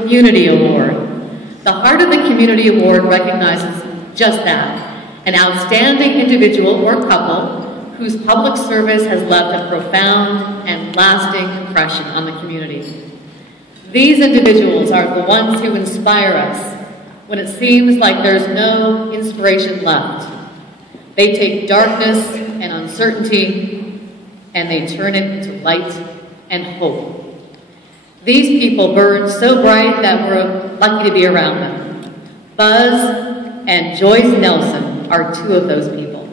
Community Award. The Heart of the Community Award recognizes just that, an outstanding individual or couple whose public service has left a profound and lasting impression on the community. These individuals are the ones who inspire us when it seems like there's no inspiration left. They take darkness and uncertainty and they turn it into light and hope. These people burn so bright that we're lucky to be around them. Buzz and Joyce Nelson are two of those people.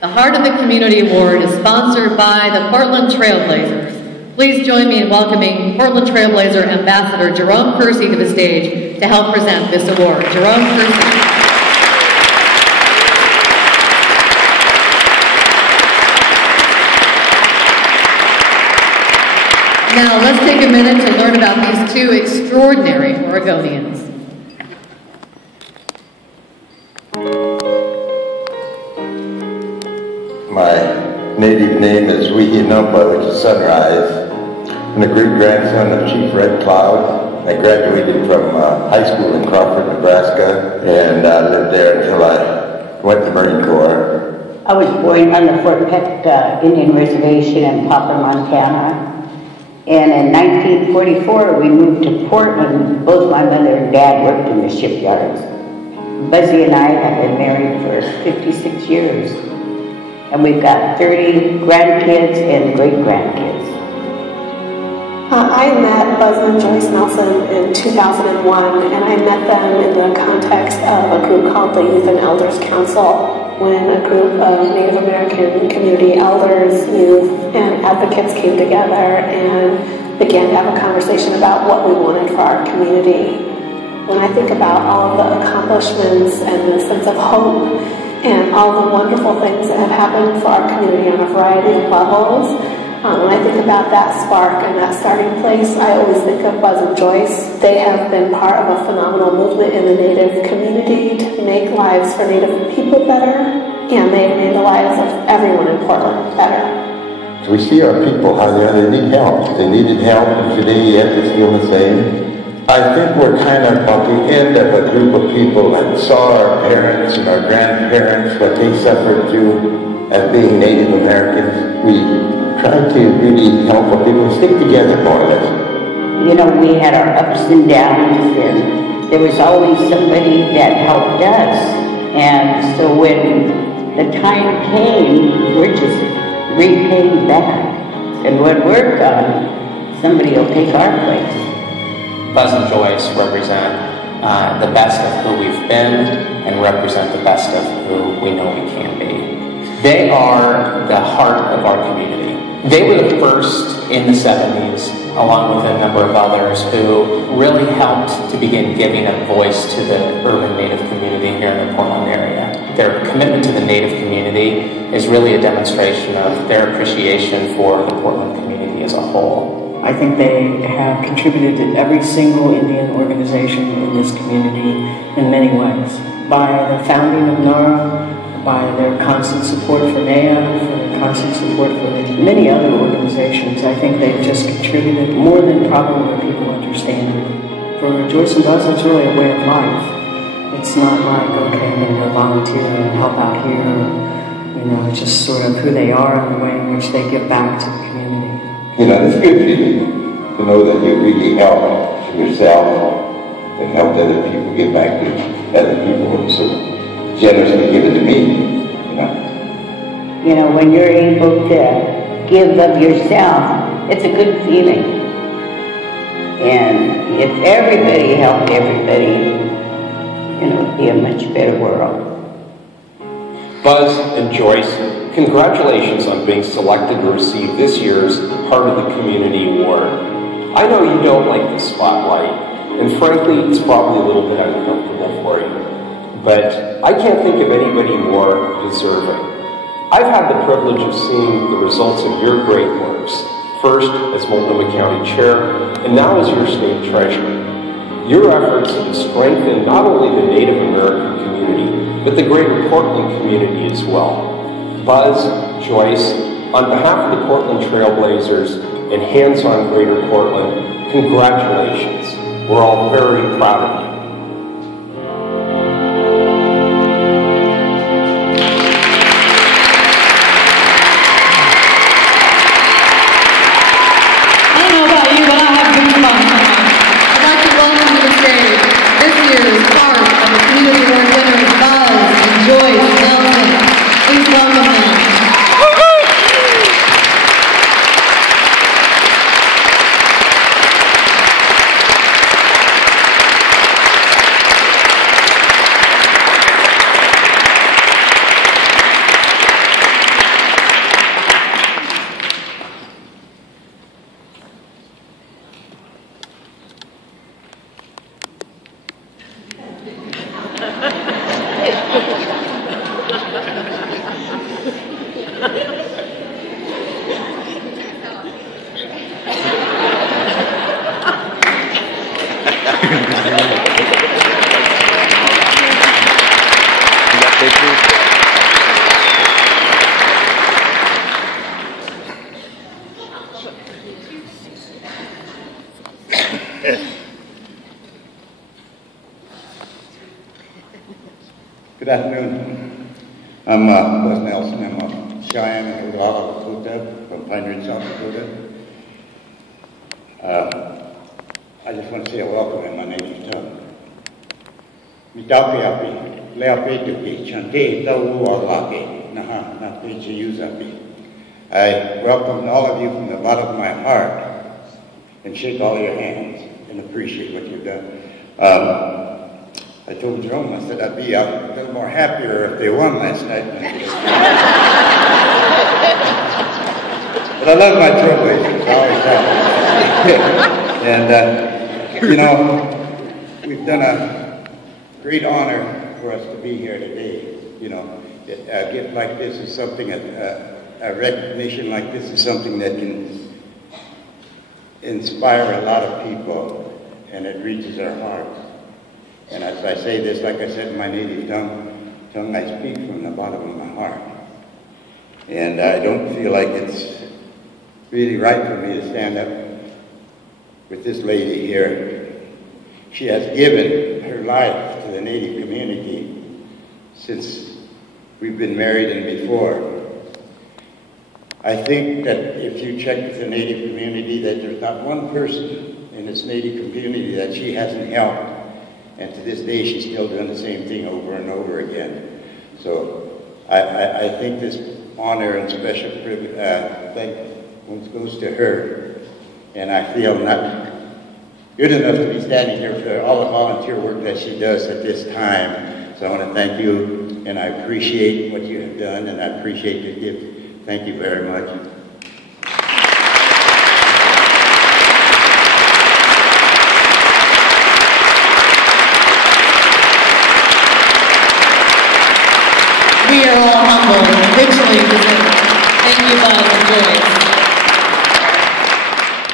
The Heart of the Community Award is sponsored by the Portland Trailblazers. Please join me in welcoming Portland Trailblazer Ambassador Jerome Kersey to the stage to help present this award. Jerome Kersey. Now, let's take a minute to learn about these two extraordinary Oregonians. My native name is Wehenumpa, which is sunrise. I'm the great-grandson of Chief Red Cloud. I graduated from high school in Crawford, Nebraska, and lived there until I went to the Marine Corps. I was born on the Fort Peck Indian Reservation in Poplar, Montana. And in 1944, we moved to Portland. Both my mother and dad worked in the shipyards. Buzzy and I have been married for 56 years. And we've got 30 grandkids and great-grandkids. I met Buzz and Joyce Nelson in 2001, and I met them in the context of a group called the Youth and Elders Council, when a group of Native American community elders, youth, and advocates came together and began to have a conversation about what we wanted for our community. When I think about all of the accomplishments and the sense of hope and all the wonderful things that have happened for our community on a variety of levels, when I think about that spark and that starting place, I always think of Buzz and Joyce. They have been part of a phenomenal movement in the Native community to make lives for Native people better, and they've made the lives of everyone in Portland better. So we see our people, how they need help. They needed help, and today yet it's still the same. I think we're kind of at the end of a group of people that saw our parents and our grandparents, what they suffered through as being Native Americans. We tried to really help our people stick together more or less. You know, we had our ups and downs, and there was always somebody that helped us. And so when the time came, we're just repaying back. And when we're done, somebody will take our place. Buzz and Joyce represent the best of who we've been and represent the best of who we know we can be. They are the heart of our community. They were the first in the 70s, along with a number of others, who really helped to begin giving a voice to the urban Native community here in the Portland area. Their commitment to the Native community is really a demonstration of their appreciation for the Portland community as a whole. I think they have contributed to every single Indian organization in this community in many ways. By the founding of NARA, by their constant support for NAYA, for their constant support for many other organizations, I think they've just contributed more than probably people understand. For Joyce and Buzz, it's really a way of life. It's not like, okay, I'm going to go volunteer and help out here. You know, it's just sort of who they are and the way in which they give back to the community. You know, it's a good feeling to know that you really helped yourself and helped other people get back to other people and so generously give it to me, you know. You know, when you're able to give of yourself, it's a good feeling. And if everybody helped everybody, you know, it'd be a much better world. Buzz and Joyce, congratulations on being selected to receive this year's Heart of the Community Award. I know you don't like the spotlight, and frankly, it's probably a little bit uncomfortable for you. But I can't think of anybody more deserving. I've had the privilege of seeing the results of your great works, first as Multnomah County Chair, and now as your state treasurer. Your efforts have strengthened not only the Native American community, but the greater Portland community as well. Buzz, Joyce, on behalf of the Portland Trailblazers and Hands on Greater Portland, congratulations. We're all very proud of you. I don't know about you, but I have goosebumps tonight. I'd like to welcome to the stage this year's part of the Community Award winners, Buzz and Joyce Nelson. Please welcome them. Good afternoon. I'm Buzz Nelson. I'm a Cheyenne and Oglala Dakota from Pine Ridge, South Dakota. I just want to say a welcome in my native tongue. Mitapiapi, leapituki, chante, tauualake, naha, napichi yuzapi. I welcome all of you from the bottom of my heart and shake all your hands and appreciate what you've done. I told Jerome, I said I'd be a little more happier if they won last night. But I love my trailblazers, I always have. And, you know, we've done a great honor for us to be here today. You know, a gift like this is something, a recognition like this is something that can inspire a lot of people, and it reaches our hearts. And as I say this, like I said in my native tongue, I speak from the bottom of my heart. And I don't feel like it's really right for me to stand up with this lady here. She has given her life to the Native community since we've been married and before. I think that if you check with the Native community, that there's not one person in this Native community that she hasn't helped. And to this day, she's still doing the same thing over and over again. So I think this honor and special privilege thing goes to her. And I feel not good enough to be standing here for all the volunteer work that she does at this time. So I want to thank you, and I appreciate what you have done, and I appreciate the gift. Thank you very much. We are all humbled and richly deserved. Thank you, Buzz and Joyce.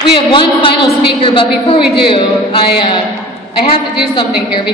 We have one final speaker, but before we do, I have to do something here.